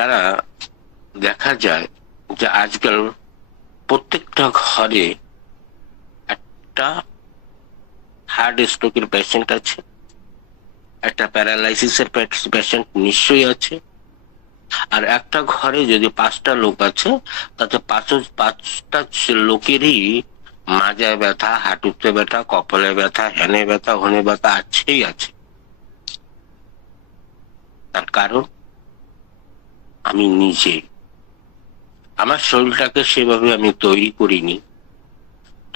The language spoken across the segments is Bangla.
যারা দেখা যায় যে আজকাল প্রত্যেকটা ঘরে একটা হার্ট স্ট্রোকের পেশেন্ট আছে, একটা প্যারালাইসিসের পেশেন্ট নিশ্চয়ই আছে, আর একটা ঘরে যদি 5টা লোক আছে তাতে পাঁচটা লোকেরই মাজায় ব্যথা, হাঁটুতে ব্যথা, কপালে ব্যথা, হেনে ব্যথা, হনে ব্যথা আছেই আছে। তার কারণ আমি নিজে আমার শরীরটাকে সেভাবে আমি তৈরি করিনি।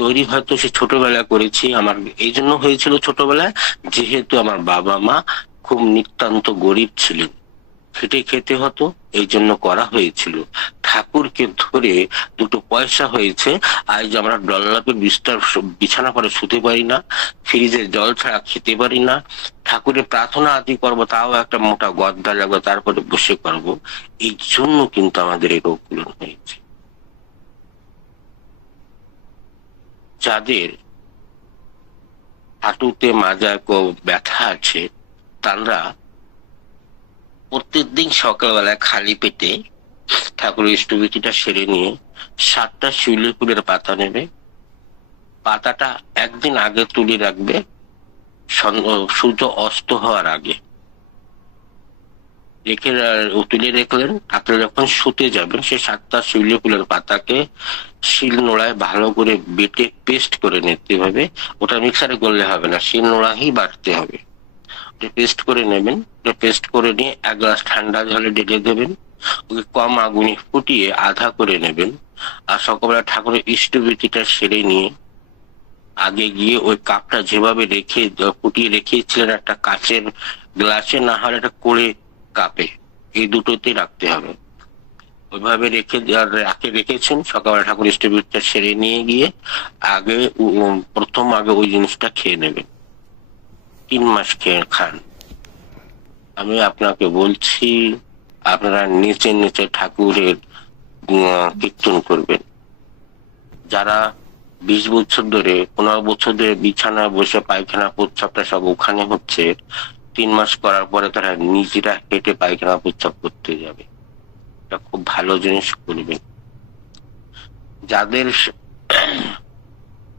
তৈরি হয়তো সে ছোটবেলায় করেছি, আমার এই জন্য হয়েছিল ছোটবেলায়, যেহেতু আমার বাবা মা খুব নিতান্ত গরিব ছিলেন, খেটে খেতে হতো, এই জন্য করা হয়েছিল। ঠাকুরকে ধরে 2টো পয়সা হয়েছে, আজ আমরা ডল্লাপের বিছানা পরে শুতে পারি না, ফ্রিজের জল ছাড়া খেতে পারি না, ঠাকুরের প্রার্থনা আদি করবো তাও একটা মোটা গদ্দা লাগবে, তারপরে বসে করবো। এই জন্য কিন্তু আমাদের এই রোগগুলো হয়েছে। যাদের হাঁটুতে মাজায় ব্যথা আছে, তারা প্রত্যেকদিন সকালবেলায় খালি পেটে ঠাকুরের স্থবিতিটা সেরে নিয়ে 7টা শিউলি ফুলের পাতা নেবে। পাতাটা একদিন আগে তুলে রাখবে, সূর্য অস্ত হওয়ার আগে রেখে তুলে রেখলেন। আপনি যখন শুতে যাবেন সেই 7টা শিউলি ফুলের পাতাকে শিল নোড়ায় ভালো করে বেটে পেস্ট করে নিতে হবে। ওটা মিক্সারে করলে হবে না, শিল নোড়াই বাটতে হবে। পেস্ট করে নেবেন, পেস্ট করে নিয়ে 1 গ্লাস ঠান্ডা জলে ঢেলে দেবেন, ওকে কম আগুনে ফুটিয়ে আধা করে নেবেন। আর সকালবেলা ঠাকুরের ইষ্টভীতিটা সেরে নিয়ে আগে গিয়ে ওই কাপটা যেভাবে ফুটিয়ে রেখেছিলেন একটা কাচের গ্লাসে, না হলে একটা করে কাপে, এই দুটোতে রাখতে হবে। ওইভাবে রেখেছেন, সকালবেলা ঠাকুর ইষ্টভীতিটা সেরে নিয়ে গিয়ে আগে প্রথম ওই জিনিসটা খেয়ে নেবেন। 3 মাস খেয়ে খান। আমি আপনাকে বলছি, আপনারা নিচে নিচে ঠাকুরের কীর্তন করবেন। যারা 20 বছর ধরে 15 বছর ধরে বিছানায় বসে পায়খানা প্রস্রাবটা সব ওখানে হচ্ছে, 3 মাস করার পরে তারা নিজেরা হেঁটে পায়খানা প্রস্রাব করতে যাবে। এটা খুব ভালো জিনিস করবেন। যাদের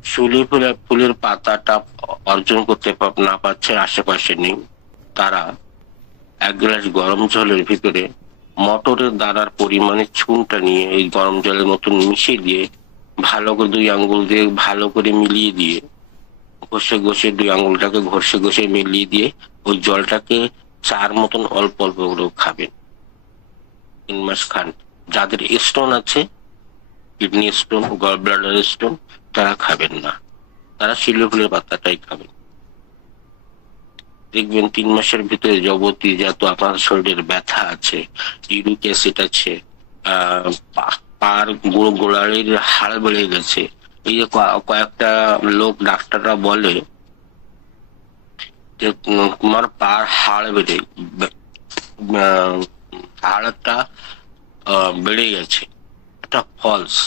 শিউলি ফুলের পাতাটা অর্জন করতে না পারছে, আশেপাশে নেই, তারা 1 গ্লাস গরম জলের ভিতরে মটরের দানার পরিমাণে চুনটা নিয়ে এই গরম জলের মতন মিশিয়ে দিয়ে ভালো করে 2 আঙ্গুল দিয়ে ভালো করে মিলিয়ে দিয়ে ঘষে ঘষে 2 আঙ্গুলটাকে ঘষে ঘষে মিলিয়ে দিয়ে ওই জলটাকে চার মতন অল্প অল্প করে খাবেন। 3 মাস খান। যাদের স্টোন আছে, kidney stone, gall bladder stone, তারা খাবেন না, তারা শিউলি ফুলের পাতাটাই খাবেন। দেখবেন 3 মাসের ভিতরে যাবতীয় যত আপনার শরীরের ব্যথা আছে, ইউরিক অ্যাসিড আছে, পার গোড়ালির হাড় বেড়ে গেছে, এই যে কয়েকটা লোক ডাক্তাররা বলে যে তোমার পার হাড় হাড়টা বেড়ে গেছে, এটা ফলস।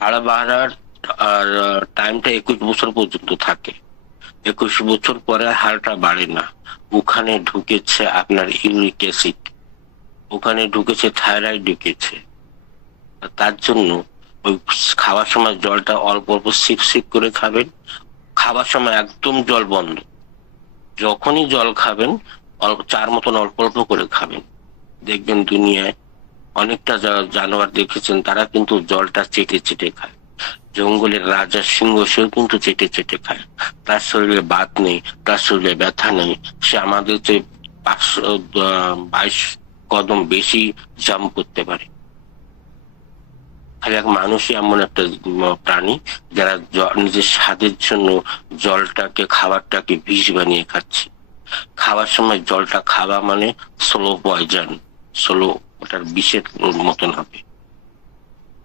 হাড় বাড়ার আর টাইমটা 21 বছর পর্যন্ত থাকে। 21 বছর পরে হাড়টা বাড়ে না। ওখানে ঢুকেছে আপনার ইউরিক অ্যাসিড, ওখানে ঢুকেছে থাইরয়েড ঢুকেছে। তার জন্য ওই খাওয়ার সময় জলটা অল্প অল্প সিপ সিপ করে খাবেন। খাবার সময় একদম জল বন্ধ। যখনই জল খাবেন চার মতন অল্প অল্প করে খাবেন। দেখবেন দুনিয়ায় অনেকটা জানোয়ার দেখেছেন, তারা কিন্তু জলটা চেটে চেটে খায়। জঙ্গলের রাজা সিংহ, সেও কিন্তু চেটে চেটে খায়। তার শরীরে বাত নেই, তার শরীরে ব্যথা নেই, সে আমাদের যে 522 কদম বেশি জাম্প করতে পারে। খালি এক মানুষই এমন একটা প্রাণী যারা নিজের স্বাদের জন্য জলটাকে, খাবারটাকে বিষ বানিয়ে খাচ্ছে। খাওয়ার সময় জলটা খাওয়া মানে স্লো পয়জন, স্লো, ওটার বিষের মতন হবে।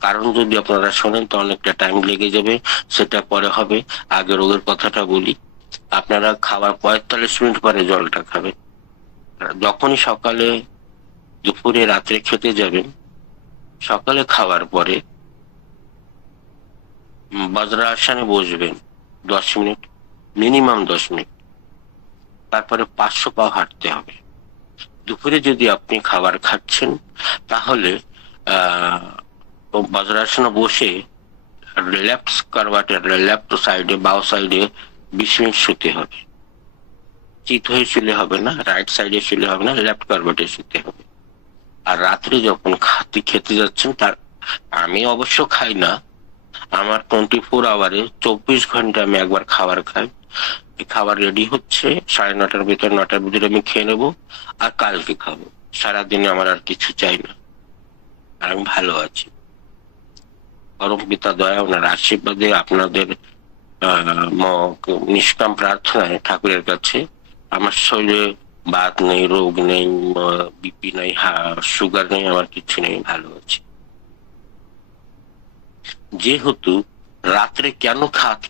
কারণ যদি আপনারা শোনেন তো অনেকটা টাইম লেগে যাবে, সেটা পরে হবে। আগে রোগের কথাটা বলি। আপনারা খাওয়ার 45 মিনিট পরে জলটা খাবেন। যখনই সকালে, দুপুরে, রাত্রে খেতে যাবেন, সকালে খাওয়ার পরে বজ্রাসনে বসবেন 10 মিনিট, মিনিমাম 10 মিনিট। তারপরে 500 পা হাঁটতে হবে। দুপুরে যদি আপনি খাবার খাচ্ছেন তাহলে বজ্রাসনে বসে লেফট কার্ভাটের লেফট সাইডে বাও সাইডে 20 মিনিট শুতে হবে। চিত হয়ে শুলে হবে না, রাইট সাইডে শুলে হবে না, লেফট কার্ভাটে শুতে হবে। আর রাত্রে যখন খেতে যাচ্ছেন, তার আমি অবশ্য খাই না, আমার 24 আওয়ারে 24 ঘন্টা আমি একবার খাবার খাই। খাবার রেডি হচ্ছে 9:30-র ভিতরে, 9টার ভিতরে আমি খেয়ে নেবো, আর কালকে খাবো। সারাদিনে আমার আর কিছু চাই না, আর আমি ভালো আছি। পরম পিতা দয়া ওনার আশীর্বাদে, আপনাদের নিষ্কাম প্রার্থনায় ঠাকুরের কাছে আমার শরীরে বাত নেই, রোগ নেই, বিপি নেই, সুগার নেই, আমার কিছু নেই, ভালো আছি। যেহেতু রাত্রে কেন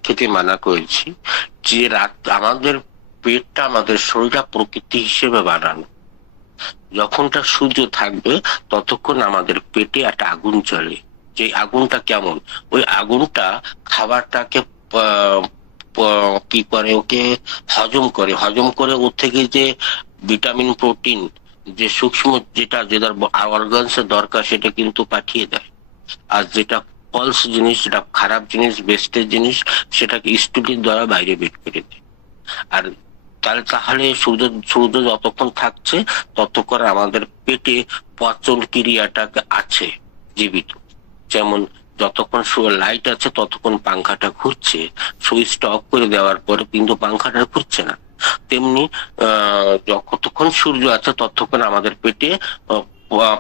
খেতে মানা করেছি, যে রাত আমাদের পেটটা, আমাদের শরীরটা প্রকৃতি হিসেবে বানানো। যখনটা সূর্য থাকবে ততক্ষণ আমাদের পেটে একটা আগুন চলে। যে আগুনটা কেমন, ওই আগুনটা খাবারটাকে কি করে, ওকে হজম করে ওর থেকে যে ভিটামিন, প্রোটিন, যে সূক্ষ্ম যেটা অর্গানসের দরকার, সেটা কিন্তু পাঠিয়ে দেয়। আর যেটা ফলস জিনিস, যেটা খারাপ জিনিস, বেস্টের জিনিস, সেটাকে স্টুডির দ্বারা বাইরে বের করে দেয়। আর তাহলে সূর্য যতক্ষণ থাকছে ততক্ষণ আমাদের পেটে পচন ক্রিয়াটা আছে জীবিত। যেমন যতক্ষণ লাইট আছে ততক্ষণ পাংখাটা ঘুরছে, সুইচটা অফ করে দেওয়ার পরে কিন্তু পাংখাটা ঘুরছে না। তেমনি যতক্ষণ সূর্য আছে ততক্ষণ আমাদের পেটে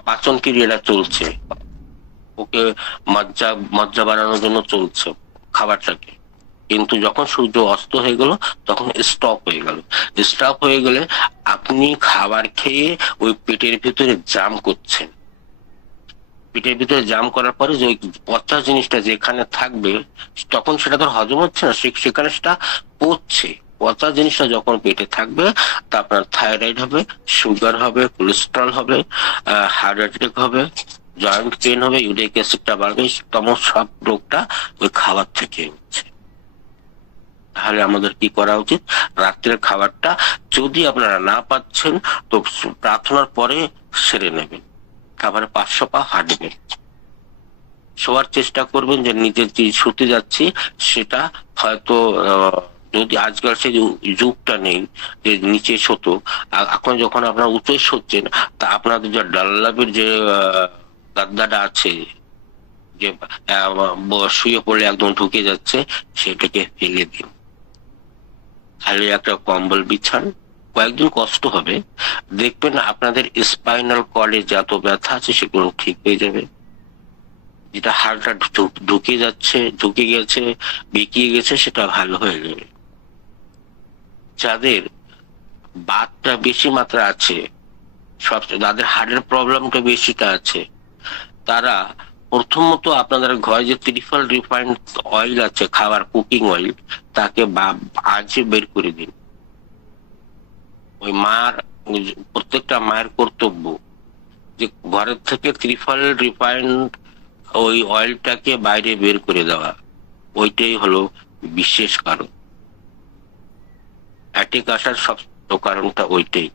পাচন ক্রিয়াটা চলছে, ওকে মজ্জা বানানোর জন্য চলছে খাবারটাকে। কিন্তু যখন সূর্য অস্ত হয়ে গেল তখন স্টপ হয়ে গেলে আপনি খাবার খেয়ে ওই পেটের ভিতরে জাম করছেন। পেটের ভিতরে জাম করার পরে যে পচা জিনিসটা যেখানে থাকবে, তখন সেটা তো হজম হচ্ছে না, সেখানে সেটা পচছে। পচা জিনিসটা যখন পেটে থাকবে, তা আপনার থাইরয়েড হবে, সুগার হবে, কোলেস্ট্রল হবে, হার্ট অ্যাটাক হবে, জয়েন্ট পেন হবে, ইউরিক অ্যাসিডটা বাড়বে। সব রোগটা ওই খাবার থেকে হচ্ছে। তাহলে আমাদের কি করা উচিত? রাত্রের খাবারটা যদি আপনারা না পাচ্ছেন তো প্রার্থনার পরে সেরে নেবেন, খাবারে 500 পা হাঁটবেন। শোয়ার চেষ্টা করবেন যে নিজের যে শুতে যাচ্ছি সেটা হয়তো, যদি আজকাল সেই যুগটা নেই যে নিচে শোতো, এখন যখন আপনারা উঁচু শোচ্ছেন, তা আপনাদের যে ডাল্লাপের যে গাদ্দাটা আছে, যে শুয়ে পড়লে একদম ঢুকে যাচ্ছে, সেটাকে ফেলে দিন। খালি একটা কম্বল বিছান, কয়েকদিন কষ্ট হবে, দেখবেন আপনাদের স্পাইনাল কর্ডে যত ব্যথা আছে সেগুলো ঠিক হয়ে যাবে। যেটা হাড়টা ঢুকে গেছে, বেঁকিয়ে গেছে, সেটা ভালো হয়ে যাবে। যাদের বাতটা বেশি মাত্রা আছে, যাদের হার্টের প্রবলেমটা বেশিটা আছে, তারা প্রথমত আপনাদের ঘরে যে ত্রিফল রিফাইন্ড অয়েল আছে, খাবার কুকিং অয়েল, তাকে আজই বের করে দিন। ওই প্রত্যেকটা মায়ের কর্তব্য যে ঘরের থেকে ত্রিফল রিফাইন্ড ওই অয়েলটাকে বাইরে বের করে দেওয়া। ওইটাই হলো বিশেষ কারণ। অ্যাটাক আসার সব কারণটা ওইটাই,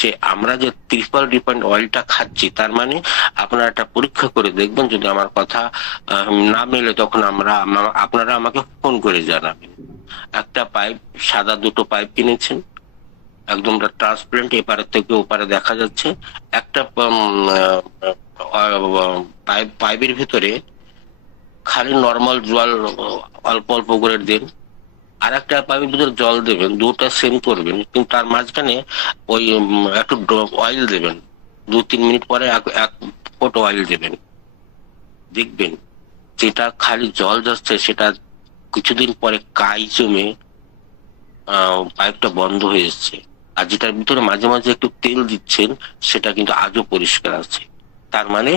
যে আমরা যে ত্রিফল রিফাইন্ড অয়েলটা খাচ্ছি, তার মানে আপনারা একটা পরীক্ষা করে দেখবেন। যদি আমার কথা না মেলে তখন আপনারা আমাকে ফোন করে জানাবেন। একটা পাইপ, সাদা 2টো পাইপ কিনেছেন, একদম ট্রান্সপারেন্ট, এপারের থেকে ওপারে দেখা যাচ্ছে। একটা পাইপের ভিতরে খালি নর্মাল জল অল্প অল্প করে দেন, আর একটা পাইপের ভিতরে জল দেবেন, দুটা সেম করবেন, কিন্তু তার মাঝখানে ওই একটু অয়েল দেবেন। 2-3 মিনিট পরে এক ফোঁটা অয়েল দেবেন। দেখবেন যেটা খালি জল যাচ্ছে সেটা কিছুদিন পরে কাই জমে পাইপটা বন্ধ হয়ে যাচ্ছে। আর যেটার ভিতরে মাঝে মাঝে একটু তেল দিচ্ছেন সেটা কিন্তু আজও পরিষ্কার আছে। তার মানে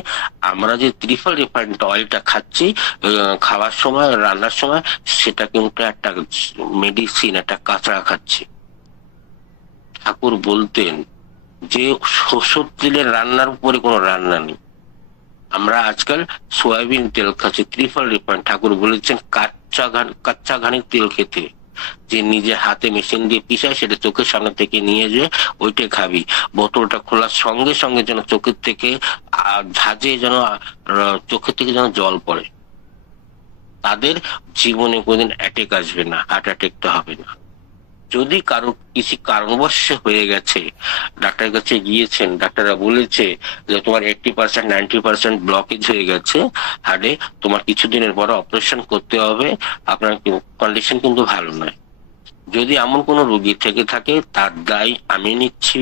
আমরা যে ত্রিফল রিফাইন্ড অয়েলটা খাচ্ছি খাওয়ার সময়, রান্নার সময়, সেটা কিন্তু একটা মেডিসিন, একটা কাঁচড়া খাচ্ছি। ঠাকুর বলতেন যে সরষের তেলের রান্নার উপরে কোনো রান্না নেই। আমরা আজকাল সয়াবিন তেল খাচ্ছি, ত্রিফল রিফাইন্ড। ঠাকুর বলেছেন কাচ্চা ঘানির তেল খেতে, যে নিজে হাতে মেশিন দিয়ে পিসায় সেটা চোখের সামনে থেকে নিয়ে যে ওইটা খাবি। বোতলটা খোলার সঙ্গে সঙ্গে যেন চোখের থেকে ঝাঁঝে যেন চোখের থেকে যেন জল পড়ে। তাদের জীবনে কোনদিন অ্যাটাক আসবে না, হার্ট অ্যাটাকটা হবে না। যদি কারো কিছু কারণবশ হয়ে গেছে, ডাক্তারের কাছে গিয়েছেন, ডাক্তাররা বলেছে যে তোমার 80% 90% ব্লকেজ হয়ে গেছে হার্টে, তোমার কিছুদিনের পরে অপারেশন করতে হবে, আপনার কন্ডিশন কিন্তু ভালো নয়। যদি এমন কোনো রোগী থেকে থাকে তার দায় আমি নিচ্ছি।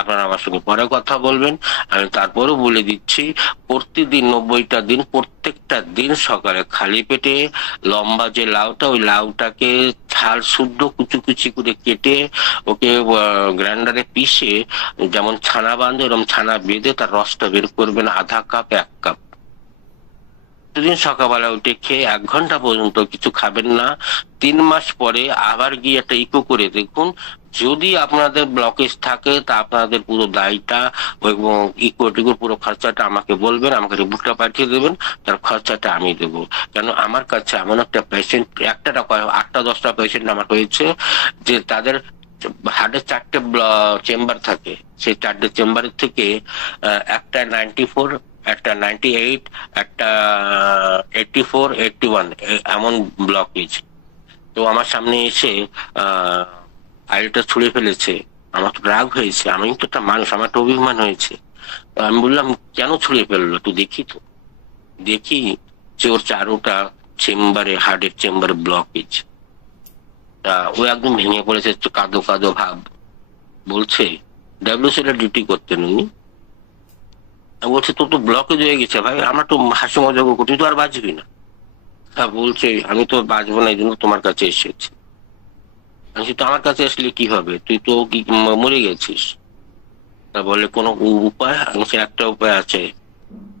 আপনারা আমার সঙ্গে পরে কথা বলবেন। আমি তারপরেও বলে দিচ্ছি, প্রতিদিন 90টা দিন, প্রত্যেকটা দিন সকালে খালি পেটে লম্বা যে লাউটা, ওই লাউটাকে ছাল শুদ্ধ কুচি কুচি করে কেটে ওকে গ্রাইন্ডারে পিষে যেমন ছানা বাঁধে এরকম ছানা বেঁধে তার রসটা বের করবেন, আধা কাপ 1 কাপ। প্রতিদিন সকালবেলা উঠে খেয়ে 1 ঘন্টা পর্যন্ত কিছু খাবেন না। 3 মাস পরে আবার গিয়ে একটা ইকো করে দেখুন। যদি আপনাদের ব্লকেজ থাকে তা আপনাদের পুরো দায়টা এবং ইকোটিকোর পুরো খরচাটা আমাকে বলবেন, আমাকে রিপোর্টটা পাঠিয়ে দেবেন, তার খরচাটা আমি দেবো। কেন আমার কাছে এমন একটা পেশেন্ট, একটা 8টা 10টা পেশেন্ট আমার হয়েছে যে তাদের হার্টের 4টে চেম্বার থাকে, সেই 4টে চেম্বারের থেকে একটা 94, একটা 98, একটা 84, 81 এমন ব্লকেজ। তো আমার সামনে এসে আইটা ছুঁড়ে ফেলেছে। আমার তো রাগ হয়েছে, আমি তো একটা মানুষ, আমার তো অভিমান হয়েছে। তো আমি বললাম কেন ছুঁড়ে ফেললো, তুই দেখি। তো দেখি যে ওর 4টা চেম্বারে, হার্টের চেম্বারে ব্লকেজ। তা ও একদম ভেঙে পড়েছে, কাঁদো কাঁদো ভাব। বলছে WCL এর ডিউটি করতেন উনি। বলছে তোর তো ব্লকেজ হয়ে গেছে ভাই। আমার তো হাসি মজা করবো, তুই তো আর বাঁচবি না। হ্যাঁ, বলছে আমি তো বাঁচবো না, এই জন্য তোমার কাছে এসেছি। আমি তো আমার কাছে আসলে কি হবে, তুই তো কি মরে গেছিস। তা বলে কোনো উপায়? আমি বলছি একটা উপায় আছে।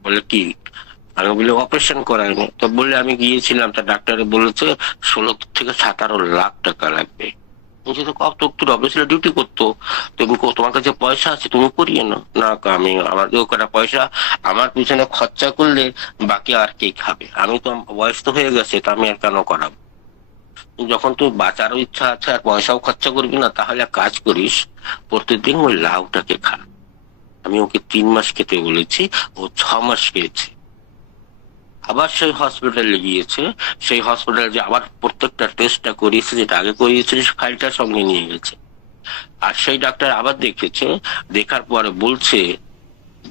বলে কি? আমি বলি অপারেশন করায়নি। তো বললে আমি গিয়েছিলাম, তা ডাক্তারে বলেছে 16 থেকে 17 লাখ টাকা লাগবে। বলছি তো কত, তোর অফিসে ডিউটি করতো, তুমি তোমার কাছে পয়সা আছে, তুমি করিয়ে নাও। না, আমি আমার কটা পয়সা আমার পিছনে খরচা করলে বাকি আর কে খাবে? আমি তো বয়স তো হয়ে গেছে, তা আমি আর কেন করাবো? যখন তুই বাঁচারও ইচ্ছা আছে আর পয়সাও খরচা করবি না, তাহলে এক কাজ করিস, প্রতিদিন ওই লাউটাকে খা। আমি ওকে 3 মাস খেতে বলেছি, ও 6 মাস খেয়েছে। আবার সেই হসপিটালে গিয়েছে, সেই হসপিটালে যে আবার প্রত্যেকটা টেস্টটা করিয়েছে, যেটা আগে করিয়েছে ফাইলটা সঙ্গে নিয়ে গেছে। আর সেই ডাক্তার আবার দেখেছে, দেখার পরে বলছে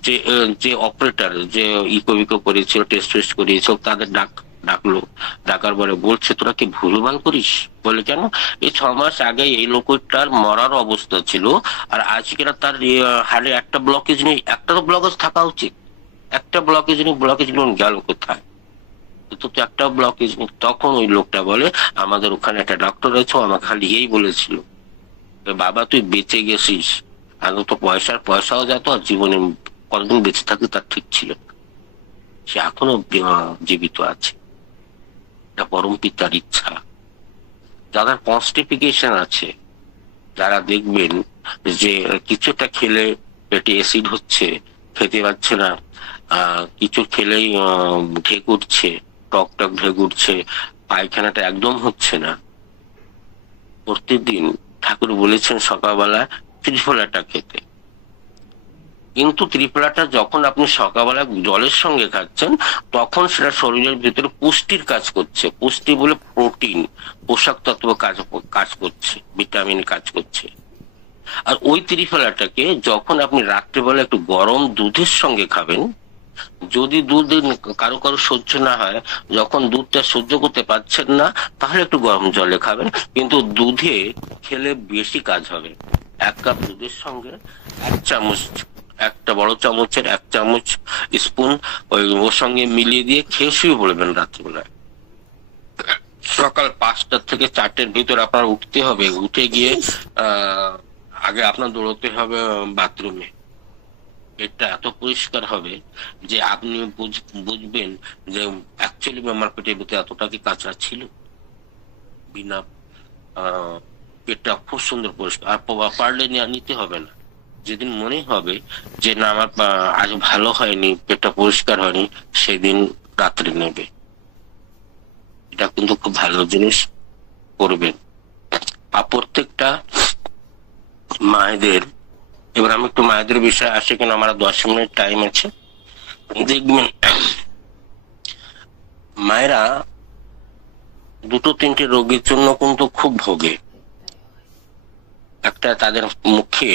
যে যে অপারেটর যে ইকো করেছিল, টেস্ট টেস্ট করিয়েছে, তাদের ডাকলো। ডাকার পরে বলছে তোরা কি ভুলভাল করিস? বলে কেন? এই 6 মাস আগে এই লোকটার মরার অবস্থা ছিল, আর আজকে তার হাড়ে একটা ব্লকেজ নেই। একটা তো ব্লকেজ থাকা উচিত, একটা ব্লকেজ নেই। ব্লকেজ গেল কোথায়? তো একটা ব্লকেজ নেই। তখন ওই লোকটা বলে আমাদের ওখানে একটা ডক্টর রয়েছে, আমাকে খালি এই বলেছিল, বাবা তুই বেঁচে গেছিস, আর তো পয়সাও যেত, আর জীবনে কতদিন বেঁচে থাকতে তার ঠিক ছিল। সে এখনো জীবিত আছে। এটা পরম পিতার ইচ্ছা। যাদের কনস্টিপিকেশন আছে, যারা দেখবেন যে কিছুটা খেলে পেটে অ্যাসিড হচ্ছে, খেতে পারছে না, কিছু খেলেই ঢেক উঠছে, টক টক ঢেক উঠছে, পায়খানাটা একদম হচ্ছে না, প্রতিদিন ঠাকুর বলেছেন সকালবেলা ত্রিফলাটা খেতে। কিন্তু ত্রিফলাটা যখন আপনি সকালবেলা জলের সঙ্গে খাচ্ছেন, তখন সেটা শরীরের ভিতরে পুষ্টির কাজ করছে। পুষ্টি বলে প্রোটিন, পোষক তত্ত্ব কাজ করছে, ভিটামিন কাজ করছে। আর ওই ত্রিফলাটাকে যখন আপনি রাত্রিবেলা একটু গরম দুধের সঙ্গে খাবেন, যদি দুধ কারো কারো সহ্য না হয়, যখন দুধটা সহ্য করতে পারছেন না, তাহলে একটু গরম জলে খাবেন, কিন্তু দুধে খেলে বেশি কাজ হবে। 1 কাপ দুধের সঙ্গে 1 চামচ, একটা বড় চামচের 1 চামচ স্পুন ওর সঙ্গে মিলিয়ে দিয়ে খেয়ে শুয়ে পড়বেন রাত্রিবেলায়। সকাল 5টা থেকে 4টের ভিতর আপনার উঠতে হবে। উঠে গিয়ে আগে আপনার দৌড়তে হবে বাথরুমে। পেটটা এত পরিষ্কার হবে যে আপনি বুঝবেন যে অ্যাকচুয়ালি আমার পেটের ভিতরে এতটা কি কাঁচরা ছিল। বিনা পেটটা খুব সুন্দর পরিষ্কার। আর পারলে নিতে হবে না। যেদিন মনে হবে যে না আমার আজ ভালো হয়নি, পেটটা পরিষ্কার হয়নি, সেদিন রাত্রে নেবে। এটা কিন্তু খুব ভালো জিনিস, করবেন। আর প্রত্যেকটা মায়েদের, এবার আমি একটু মায়েদের বিষয়ে আসি, কেন আমার 10 মিনিট টাইম আছে। দেখবেন মায়েরা 2-3টে রোগের জন্য কিন্তু খুব ভোগে। একটা, তাদের মুখে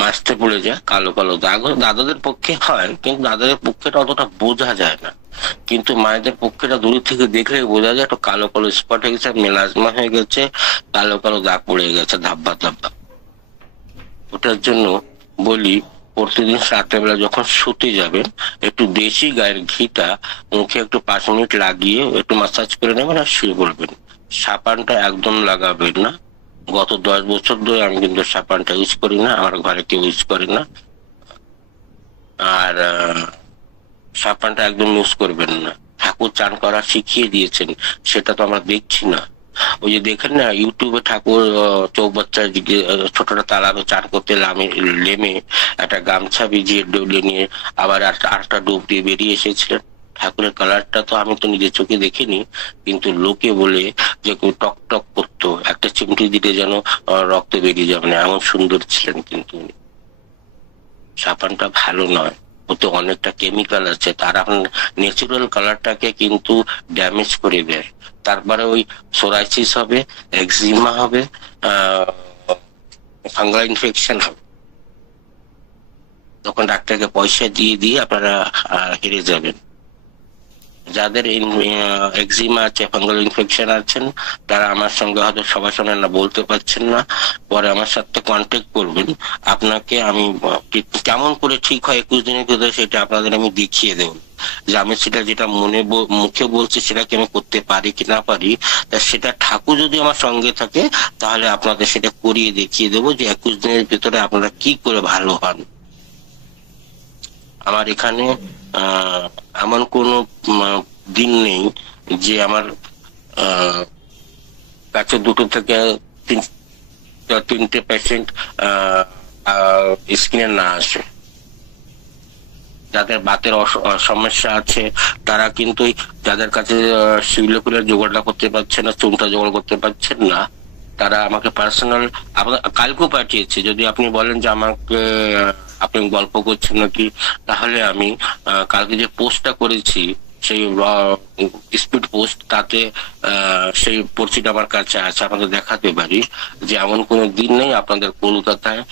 মাছতে পড়ে যায় কালো কালো দাগ। দাদাদের পক্ষে হয়, কিন্তু দাদাদের পক্ষেটা অতটা বোঝা যায় না, কিন্তু মায়েদের পক্ষেটা দূর থেকে দেখলে বোঝা যায় একটু কালো কালো স্পট হয়ে গেছে, মেলাজমা হয়ে গেছে, কালো কালো দাগ পড়ে গেছে ধাব্বা ধাব্বা। ওটার জন্য বলি, প্রতিদিন রাত্রেবেলা যখন শুতে যাবেন একটু দেশি গায়ের ঘিটা মুখে একটু 5 মিনিট লাগিয়ে একটু মাসাজ করে নেবেন আর শুয়ে পড়বেন। সাবানটা একদম লাগাবেন না। গত 10 বছর ধরে আমি কিন্তু সাবানটা ইউজ করি না, আমার ঘরে কেউ ইউজ করে না। আর সাবানটা একদম ইউজ করবেন না। ঠাকুর চান করা শিখিয়ে দিয়েছেন, সেটা তো আমরা দেখছি না। ওই যে দেখেন না ইউটিউবে ঠাকুর চৌবাচ্চার দিকে ছোটটা তালাবে চান করতে লেমে একটা গামছা ভিজিয়ে ডলে নিয়ে আবার আরেকটা ডুব দিয়ে বেরিয়ে এসেছিলেন। ঠাকুরের কালারটা তো আমি তো নিজের চোখে দেখিনি, কিন্তু লোকে বলে যে টক টক করতো, একটা চিমটি দিতে যেন রক্ত বেরিয়ে যাবে না, এমন সুন্দর ছিলেন। কিন্তু সাবানটা ভালো নয়, ওতে অনেকটা কেমিক্যাল আছে, তার আপনার ন্যাচারাল কালারটাকে কিন্তু ড্যামেজ করে দেয়। তারপরে ওই সোরাইসিস হবে, একজিমা হবে, ফাঙ্গাল ইনফেকশন হবে, তখন ডাক্তারকে পয়সা দিয়ে দিয়ে আপনারা হেরে যাবেন। যাদের একজিমা আছে, ফাঙ্গাল ইনফেকশন আছেন, তারা আমার সঙ্গে হয়তো সবার সঙ্গে না বলতে পারছেন না, পরে আমার সাথে কন্ট্যাক্ট করবেন। আপনাকে আমি কেমন করে ঠিক হয় 21 দিনের ভিতরে সেটা আপনাদের আমি দেখিয়ে দেবো। যে আমি সেটা যেটা মুখে বলছি সেটাকে আমি করতে পারি কি না পারি, তা সেটা ঠাকুর যদি আমার সঙ্গে থাকে তাহলে আপনাদের সেটা করিয়ে দেখিয়ে দেবো যে 21 দিনের ভিতরে আপনারা কি করে ভালো হন। আমার এখানে এমন কোনো দিন নেই যে আমার কাছে 2 থেকে 3টে পেশেন্ট স্ক্রিনে না আসে। যাদের বাতের সমস্যা আছে তারা কিন্তু, যাদের কাছে শিউলিফুলের জোগাড়টা করতে পারছেন না, চুনটা জোগাড় করতে পারছেন না, তারা আমাকে পার্সোনাল কালকেও পাঠিয়েছে। যদি আপনি বলেন যে আমাকে আপনি গল্প করছেন নাকি, তাহলে আমি কালকে যে পোস্টটা করেছি সেই স্পিড পোস্ট, তাতে সেই পরিচিত আমার কাছে আছে, আপনাদের দেখাতে পারি যে এমন কোনো দিন নেই আপনাদের কলকাতায়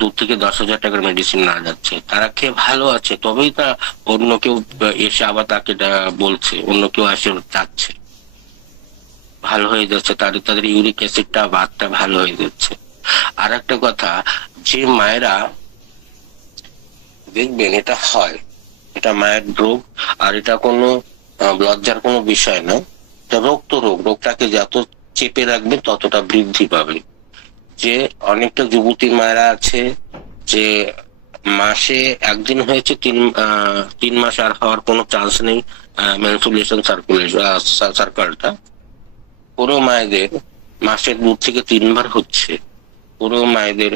2 থেকে 10,000 টাকার মেডিসিন না যাচ্ছে। তারা খেয়ে ভালো আছে, তবেই তা অন্য কেউ এসে আবার তাকে বলছে, অন্য কেউ এসে চাচ্ছে ভালো হয়ে যাচ্ছে, তাদের ইউরিক অ্যাসিডটা বাতটা ভালো হয়ে যাচ্ছে। আর একটা কথা, যে মায়েরা দেখবেন এটা হয়, এটা মায়ের রোগ, আর এটা কোনো লজ্জার কোনো বিষয় না, এটা রোগ তো রোগ, রোগটাকে যত চেপে রাখবেন ততটা বৃদ্ধি পাবে। যে অনেকটা যুবতী মায়েরা আছে যে মাসে একদিন হয়েছে, 3 মাস আর হওয়ার কোনো চান্স নেই, মেনস্ট্রুয়েশন সার্কেলটা। পুরো মায়েদের মাসে 2 থেকে 3 বার হচ্ছে, পুরো মায়েদের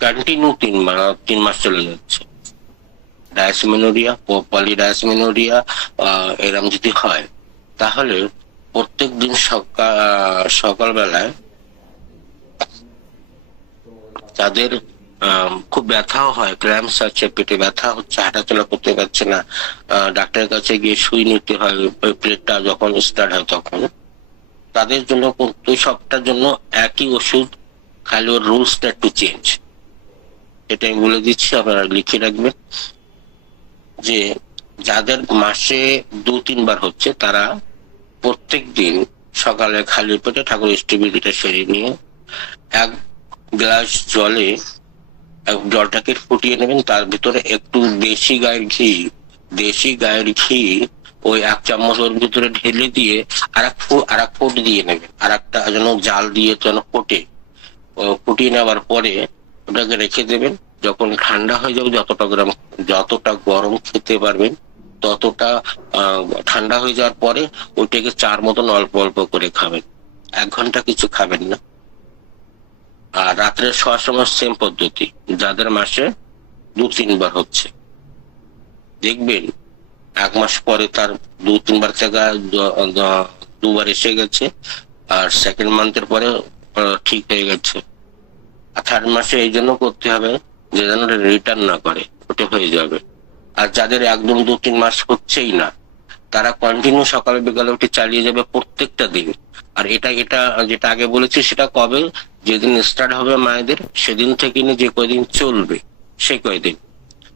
কন্টিনিউ 3 মাস চলে যাচ্ছে। ডায়াসমেনোরিয়া, পলিডায়াসমেনোরিয়া এরম যদি হয়, তাহলে প্রত্যেক দিন সকালবেলায় যাদের খুব ব্যথাও হয়, ক্র্যাম্পস আছে, পেটে ব্যথা হচ্ছে, হাঁটাচলা করতে পারছে না, ডাক্তারের কাছে গিয়ে সুই নিতে হয় প্লেটটা যখন স্টার্ট হয় তখন, তাদের জন্য প্রতি সপ্তাহের জন্য একই ওষুধ, খালি ওর রুলসটা একটু চেঞ্জ। এটা আমি বলে দিচ্ছি, আপনারা লিখে রাখবেন। যে যাদের মাসে 2-3 বার হচ্ছে, তারা প্রত্যেক দিন সকালে খালি পেটে ঠাকুর ইষ্টবিধিটা সেরে নিয়ে 1 গ্লাস জলটাকে ফুটিয়ে নেবেন, তার ভিতরে একটু দেশি গায়ের ঘি ওই 1 চামচ ওর ভিতরে ঢেলে দিয়ে আর এক ফুট দিয়ে নেবেন, আর একটা যেন জাল দিয়ে যেন ফুটিয়ে নেওয়ার পরে ওটাকে রেখে দেবেন। যখন ঠান্ডা হয়ে যাবে, যতটা গরম খেতে পারবেন ততটা ঠান্ডা হয়ে যাওয়ার পরে ওইটাকে 4 মতন অল্প অল্প করে খাবেন, 1 ঘন্টা কিছু খাবেন না। আর রাত্রে শোয়ার সময় সেম পদ্ধতি, যাদের মাসে 2-3 বার হচ্ছে, দেখবেন 1 মাস পরে তার 2-3 বার থেকে 2বার এসে গেছে, আর সেকেন্ড মান্থের পরে ঠিক হয়ে গেছে। আর থার্ড মাসে এই জন্য করতে হবে যে যেন রিটার্ন না করে, ওটা হয়ে যাবে। আর যাদের একদম 2-3 মাস হচ্ছেই না, তারা কন্টিনিউ সকালে বিকালে উঠে চালিয়ে যাবে প্রত্যেকটা দিন। আর এটা এটা যেটা আগে বলেছি সেটা কবে, যেদিন স্টার্ট হবে মায়েদের সেদিন থেকে নিয়ে যে কয়দিন চলবে সে কয়দিন।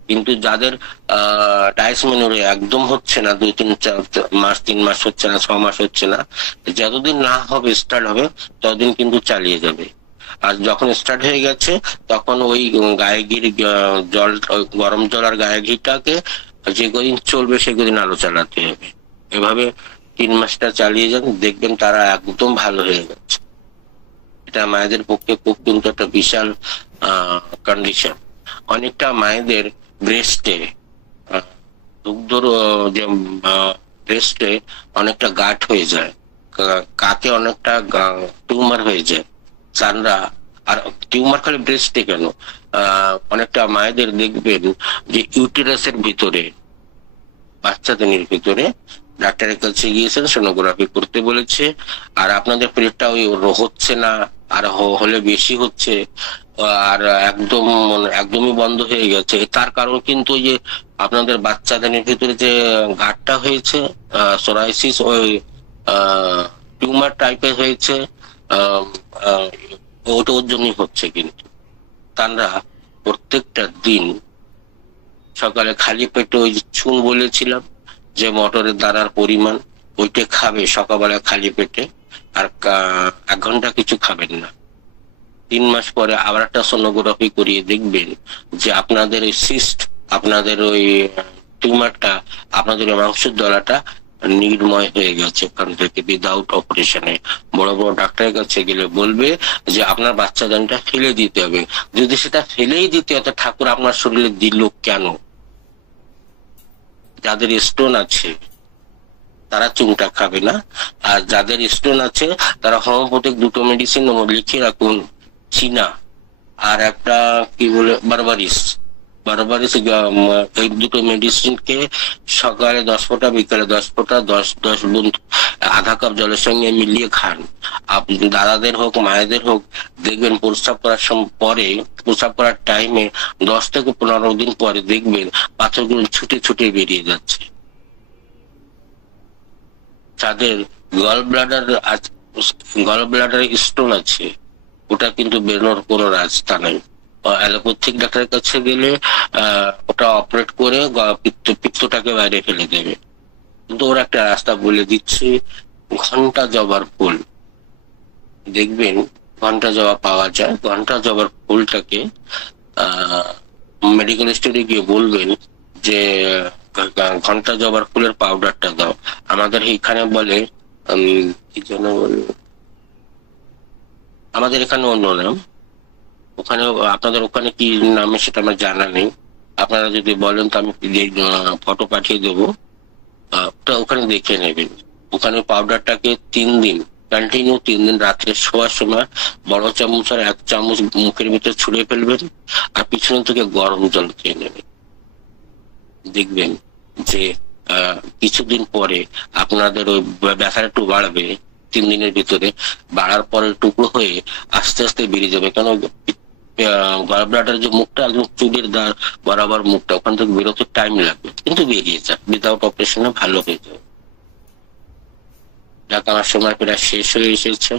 কিন্তু যাদের ডায়াসমেনোরে একদম হচ্ছে না, 2-3 মাস 3 মাস হচ্ছে না, 6 মাস হচ্ছে না, যতদিন না হবে স্টার্ট হবে ততদিন কিন্তু চালিয়ে যাবে। আর যখন স্টার্ট হয়ে গেছে তখন ওই গায়ে ঘির জল, গরম জল আর গায়ে ঘিটাকে যে কদিন চলবে সে কদিন আলো চালাতে হবে। এভাবে 3 মাসটা চালিয়ে যান, দেখবেন তারা একদম ভালো হয়ে গেছে। এটা মায়েদের পক্ষে খুব কিন্তু একটা বিশাল কন্ডিশন। অনেকটা মায়েদের ব্রেস্টে, দুগ্ধর যে ব্রেস্টে অনেকটা গাঁট হয়ে যায়, কাকে অনেকটা টিউমার হয়ে যায় চানরা। আর টিউমার খালি ব্রেস্টে কেন, অনেকটা মায়েদের দেখবেন যে ইউটেরাসের ভিতরে, বাচ্চাদের ভিতরে ডাক্তারের কাছে গিয়েছেন, সোনোগ্রাফি করতে বলেছে, আর আপনাদের পেটটা ওই হচ্ছে না, আর হলে বেশি হচ্ছে, আর একদমই বন্ধ হয়ে গেছে। তার কারণ কিন্তু ওই যে আপনাদের বাচ্চাদের ভিতরে যে গাঁটটা হয়েছে, সোরাইসিস, ওই টিউমার টাইপের হয়েছে, আহ, আহ, ওটা ওর জন্যই হচ্ছে। কিন্তু তারা প্রত্যেকটা দিন সকালে খালি পেটে ওই যে চুন বলেছিলাম যে মটরের দানার পরিমাণ, ওইটা খাবে সকালবেলা খালি পেটে, আর 1 ঘন্টা কিছু খাবেন না। 3 মাস পরে আবার একটা সোনোগ্রাফি করিয়ে দেখবেন যে আপনাদের ওই সিস্ট, আপনাদের ওই টিউমারটা, আপনাদের ওই মাংসের দলাটা নির্ময় হয়ে গেছে ওখান থেকে, উইদাউট অপারেশনে। বড় বড় ডাক্তারের কাছে গেলে বলবে যে আপনার বাচ্চাদানটা ফেলে দিতে হবে। যদি সেটা ফেলেই দিতে হতো, ঠাকুর আপনার শরীরে দিল কেন? যাদের স্টোন আছে তারা চুনটা খাবে না, আর যাদের স্টোন আছে তারা হোমিওপ্যাথিক 2টো মেডিসিন লিখে রাখুন, চীনা আর একটা কি বলে বারবারিস। এই 2টো মেডিসিনকে সকালে 10 ফোঁটা, বিকালে 10 ফোঁটা, 10 বুঁদ আধা কাপ জলের সঙ্গে মিলিয়ে খান। আপনি দাদাদের হোক মায়েদের হোক, দেখবেন প্রস্রাব করার পরে, প্রস্রাব করার টাইমে 10 থেকে 15 দিন পরে দেখবেন পাথরগুলো ছুটে ছুটে বেরিয়ে যাচ্ছে। যাদের গল ব্লাডার স্টোন আছে, ওটা কিন্তু বেরোনোর কোনো রাস্তা নেই। অ্যালোপ্যাথিক ডাক্তারের কাছে গেলে ওটা অপারেট করে পিত্তটাকে বাইরে ফেলে দেবে। কিন্তু ওরা একটা রাস্তা বলে দিচ্ছে, ঘন্টা জবার ফুল। দেখবেন ঘন্টা জবা পাওয়া যায়, ঘন্টা জবার ফুলটাকে মেডিকেল স্টোরে গিয়ে বলবেন যে ঘন্টা জবার ফুলের পাউডারটা দাও। আমাদের এইখানে বলে কি যেন বলে, আমাদের এখানে অন্য নাম, ওখানে আপনাদের ওখানে কি নামে সেটা আমার জানা নেই। আপনারা যদি বলেন তো আমি ফটো পাঠিয়ে দেবো, ওটা ওখানে দেখে নেবেন। ওখানে পাউডারটাকে 3 দিন কন্টিনিউ, 3 দিন রাত্রে শোয়ার সময় বড় চামচ আর 1 চামচ মুখের ভিতরে ছুঁড়ে ফেলবেন, আর পিছনে থেকে গরম জল খেয়ে নেবেন। দেখবেন যে কিছুদিন পরে আপনাদের ওই ব্যথাটা একটু বাড়বে, 3 দিনের ভিতরে বাড়ার পরে টুকরো হয়ে আস্তে আস্তে বেরিয়ে যাবে। কেন গল ব্লাডার যে মুখটা একদম চুলের বরাবর মুখটা, ওখান থেকে বেরোতে টাইম লাগবে, কিন্তু বেরিয়ে যায়, উইদাউট অপারেশনে ভালো হয়ে যাবে। যাক, আমার সময় প্রায় শেষ হয়ে এসেছে।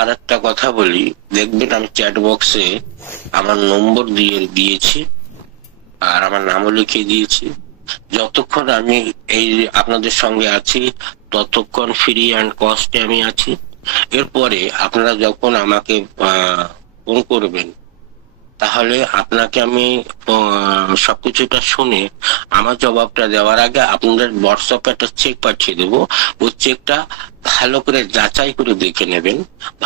আর একটা কথা বলি, দেখবেন আমি চ্যাট বক্সে আমার নম্বর দিয়েছি, আর আমার নামও লিখিয়ে দিয়েছি। যতক্ষণ আমি এই আপনাদের সঙ্গে আছি ততক্ষণ ফ্রি অ্যান্ড কস্টে আমি আছি। এরপরে আপনারা যখন আমাকে ফোন করবেন, তাহলে আপনাকে আমি সবকিছুটা শুনে আমার জবাবটা দেওয়ার আগে আপনাদের হোয়াটসঅ্যাপে একটা চেক পাঠিয়ে দেবো। ওই চেকটা ভালো করে যাচাই করে দেখে নেবেন,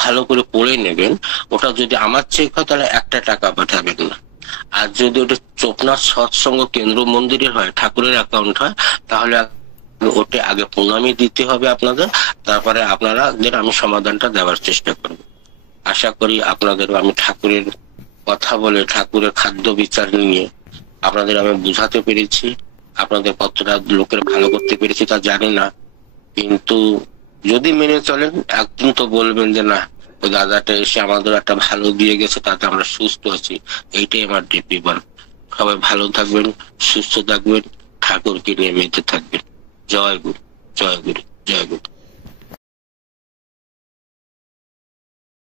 ভালো করে পড়ে নেবেন। ওটা যদি আমার চেক হয় তাহলে 1 টাকা পাঠাবেন না। আর যদি ওটা চোপনাথ সৎসঙ্গ কেন্দ্র মন্দিরের হয়, ঠাকুরের অ্যাকাউন্ট হয়, তাহলে ওটা আগে প্রণামী দিতে হবে আপনাদের, তারপরে আপনাদের আমি সমাধানটা দেওয়ার চেষ্টা করব। আশা করি আপনাদের আমি ঠাকুরের কথা বলে, ঠাকুরের খাদ্য বিচার নিয়ে আপনাদের আমি বুঝাতে পেরেছি। আপনাদের কতটা লোকের ভালো করতে পেরেছি তা জানি না, কিন্তু যদি মেনে চলেন, একদিন তো বলবেন যে না, ওই দাদাটা এসে আমাদের একটা ভালো দিয়ে গেছে, তাতে আমরা সুস্থ আছি। এইটাই আমার ডিপিবান। সবাই ভালো থাকবেন, সুস্থ থাকবেন, ঠাকুরকে নিয়ে মেতে থাকবেন। জয় গুরু, জয় গুরু, জয় গুরু।